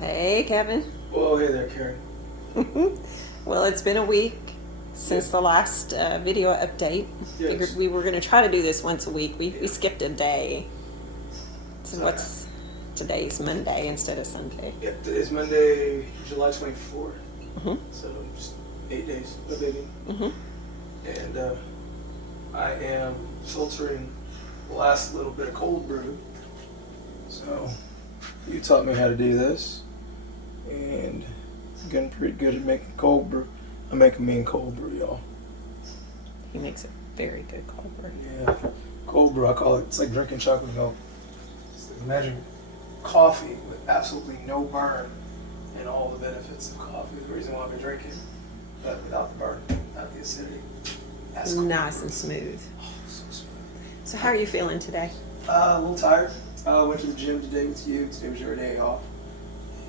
Hey, Kevin. Well, hey there, Karen. Well, it's been a week since the last video update. Figured Yes. we were going to try to do this once a week. We skipped a day. So So, what's today's Monday instead of Sunday? yeah, today's Monday, July 24th. Mm-hmm. So just 8 days, no baby. Mm-hmm. And I am filtering the last little bit of cold brew. So you taught me how to do this, and I'm getting pretty good at making cold brew. I'm making mean cold brew, y'all. He makes a very good cold brew. Yeah, cold brew. I call it. It's like drinking chocolate milk. Just imagine coffee with absolutely no burn and all the benefits of coffee. The reason why we're drinking, but without the burn, without the acidity. That's cold Nice brew. and smooth. Oh, so smooth. So how are you feeling today? A little tired. Went to the gym today with you. Today was your day off,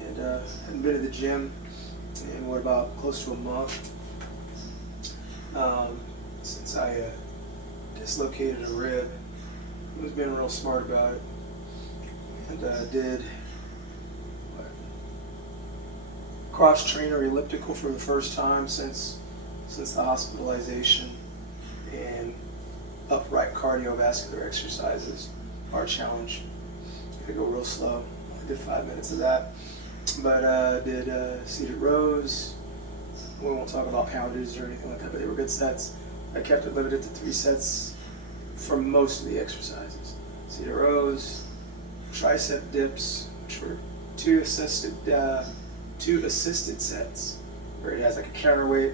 and hadn't been to the gym in what, about close to a month, since I dislocated a rib. I was being real smart about it, and did what, cross trainer elliptical for the first time since the hospitalization, and upright cardiovascular exercises are a challenge. I go real slow. I did 5 minutes of that, but did seated rows. We won't talk about poundages or anything like that, but they were good sets. I kept it limited to 3 sets for most of the exercises. Seated rows, tricep dips, which were two assisted sets, where it has like a counterweight,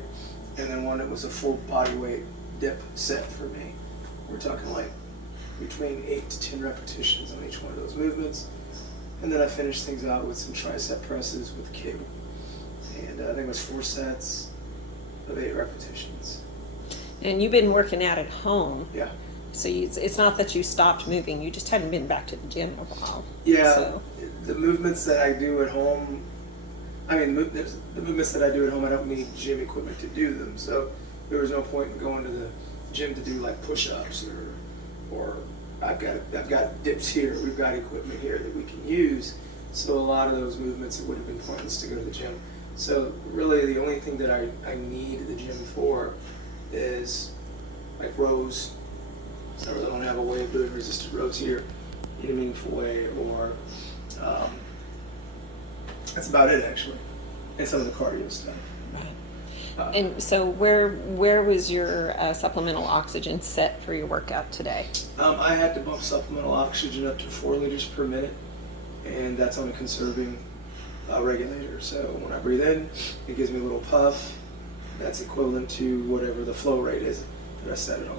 and then one that was a full body weight dip set for me. We're talking like between 8 to 10 repetitions on each one of those movements. And then I finished things out with some tricep presses with the cable. And I think it was 4 sets of 8 repetitions. And you've been working out at home. Yeah. So it's not that you stopped moving. You just hadn't been back to the gym in a while. Yeah, So. the movements that I do at home, the movements that I do at home, I don't need gym equipment to do them. So there was no point in going to the gym to do like push-ups or I've got dips here. We've got equipment here that we can use. So a lot of those movements, it would have been pointless to go to the gym. So really the only thing that I need the gym for is like rows. So I really don't have a way of doing resisted rows here in a meaningful way, or that's about it actually. And some of the cardio stuff. Right. And so where was your supplemental oxygen set for your workout today? I had to bump supplemental oxygen up to 4 liters per minute, and that's on a conserving regulator. So when I breathe in, it gives me a little puff. That's equivalent to whatever the flow rate is that I set it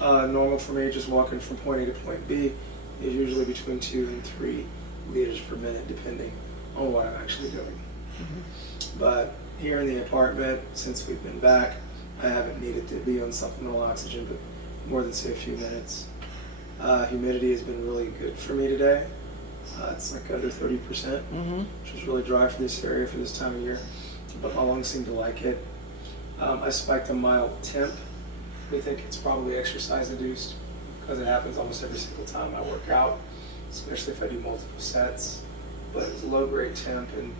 on. Normal for me, just walking from point A to point B, is usually between 2 and 3 liters per minute, depending on what I'm actually doing. Mm-hmm. But here in the apartment, since we've been back, I haven't needed to be on supplemental oxygen, but more than say a few minutes. Humidity has been really good for me today. It's like under 30%, Mm-hmm. which is really dry for this area for this time of year, but my lungs seem to like it. I spiked a mild temp. We think it's probably exercise induced because it happens almost every single time I work out, especially if I do multiple sets. But it was a low grade temp, and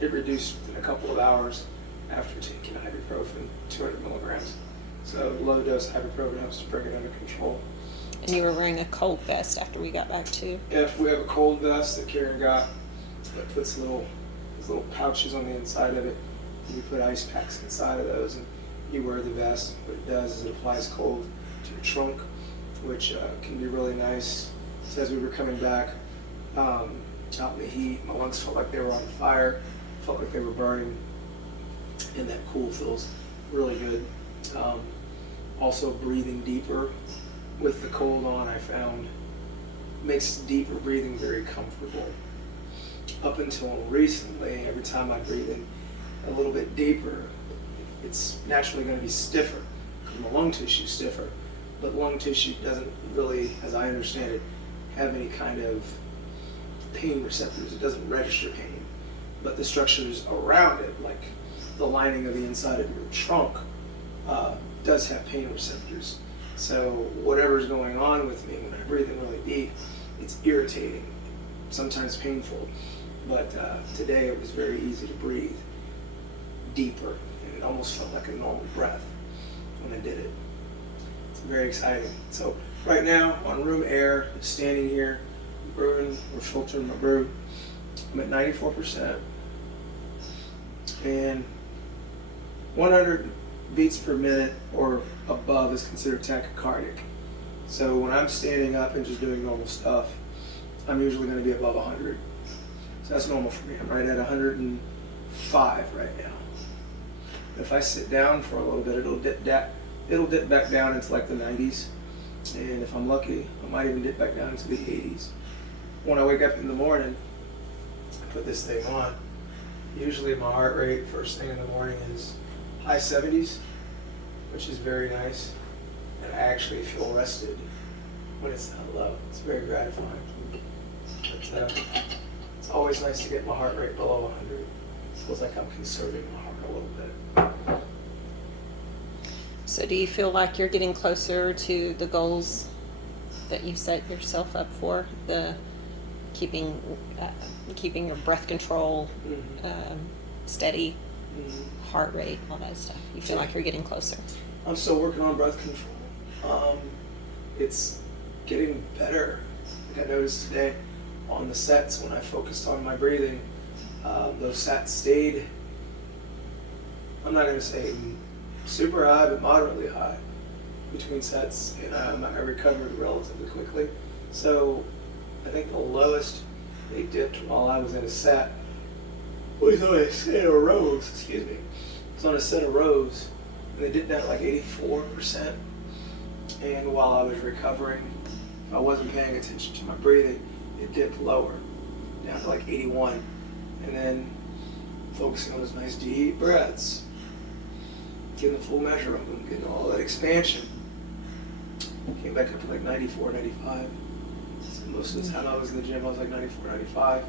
it reduced within a couple of hours after taking ibuprofen, 200 milligrams. So low dose ibuprofen helps to bring it under control. And you were wearing a cold vest after we got back too. If we have a cold vest that Karen got that puts these little pouches on the inside of it, and you put ice packs inside of those, and you wear the vest. What it does is it applies cold to your trunk, which can be really nice. So as we were coming back out in the heat, my lungs felt like they were on fire, felt like they were burning, and that cool feels really good. Also breathing deeper with the cold on, I found, makes deeper breathing very comfortable. Up until recently, every time I breathe in a little bit deeper, it's naturally going to be stiffer because my lung tissue is stiffer. But lung tissue doesn't really, as I understand it, have any kind of pain receptors. It doesn't register pain. But the structures around it, like the lining of the inside of your trunk, does have pain receptors. So whatever's going on with me when I breathe in really deep, it's irritating sometimes painful. But today it was very easy to breathe deeper, and it almost felt like a normal breath when I did it. It's very exciting. So right now on room air, standing here, brewing or filtering my brew, I'm at 94%, and 100 beats per minute or above is considered tachycardic. So when I'm standing up and just doing normal stuff, I'm usually going to be above 100. So that's normal for me. I'm right at 105 right now. If I sit down for a little bit, it'll dip back down into like the 90s. And if I'm lucky, I might even dip back down into the 80s. When I wake up in the morning, I put this thing on. Usually my heart rate first thing in the morning is high 70s, which is very nice. And I actually feel rested when it's that low. It's very gratifying. But, it's always nice to get my heart rate below 100. It feels like I'm conserving my heart a little bit. So do you feel like you're getting closer to the goals that you set yourself up for? The keeping your breath control steady, heart rate, all that stuff. You feel like you're getting closer? I'm still working on breath control. It's getting better. I think I noticed today on the sets when I focused on my breathing, those sets stayed, I'm not going to say super high, but moderately high between sets, and I recovered relatively quickly. So I think the lowest they dipped while I was in a set was on a set of rows, excuse me. It was on a set of rows, and they dipped down to like 84%. And while I was recovering, if I wasn't paying attention to my breathing, it dipped lower, down to like 81. And then focusing on those nice deep breaths, getting the full measure of them, getting all that expansion. Came back up to like 94, 95. So most of the time I was in the gym, I was like 94, 95.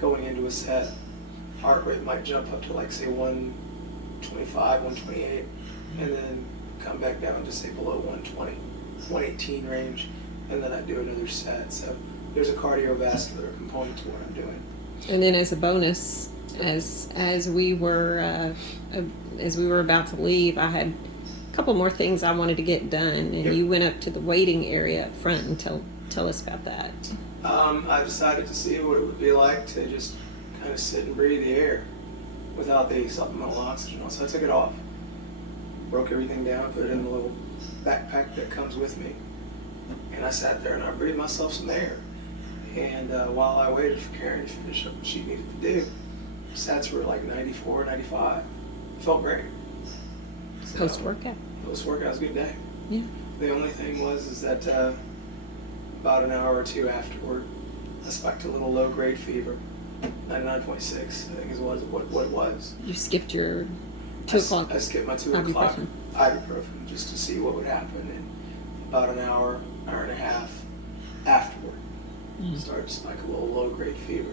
Going into a set, heart rate might jump up to like say 125, 128, and then come back down to say below 120, 118 range, and then I'd do another set. So there's a cardiovascular component to what I'm doing. And then as a bonus, as we were about to leave, I had a couple more things I wanted to get done, and Yep. you went up to the waiting area up front and tell us about that. I decided to see what it would be like to just kind of sit and breathe the air without the supplemental oxygen. So I took it off, broke everything down, put it in the little backpack that comes with me, and I sat there and I breathed myself some air. And while I waited for Karen to finish up what she needed to do, sats were like 94, 95. It felt great. So, Post-workout. Post-workout was a good day. Yeah. The only thing is that about an hour or two afterward, I spiked a little low-grade fever, 99.6, I think is what it was. You skipped your 2 o'clock. I skipped my 2 o'clock ibuprofen. ibuprofen just to see what would happen. And about an hour and a half afterward, started to spike a little low-grade fever.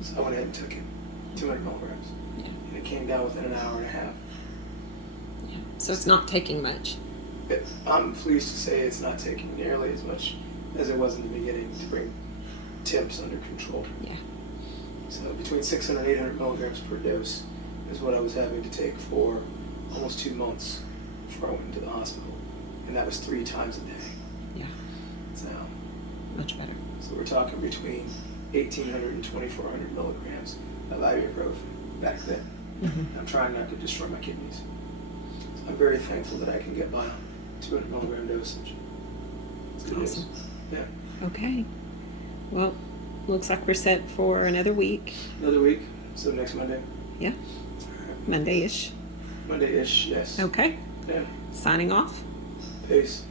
So I went ahead and took it, 200 milligrams. Yeah. And it came down within an hour and a half. Yeah. So it's not taking much. I'm pleased to say it's not taking nearly as much as it was in the beginning to bring temps under control. Yeah. So between 600 and 800 milligrams per dose is what I was having to take for almost 2 months before I went into the hospital. And that was 3 times a day. Yeah. So, Much better. so we're talking between 1,800 and 2,400 milligrams of ibuprofen back then. Mm-hmm. I'm trying not to destroy my kidneys. So I'm very thankful that I can get by on 200 milligram dosage. It's good news. Awesome. Yeah. Okay. Well, looks like we're set for another week. Another week, so next Monday. Yeah. All right. Monday-ish. Monday-ish, yes. Okay. Yeah. Signing off. Peace.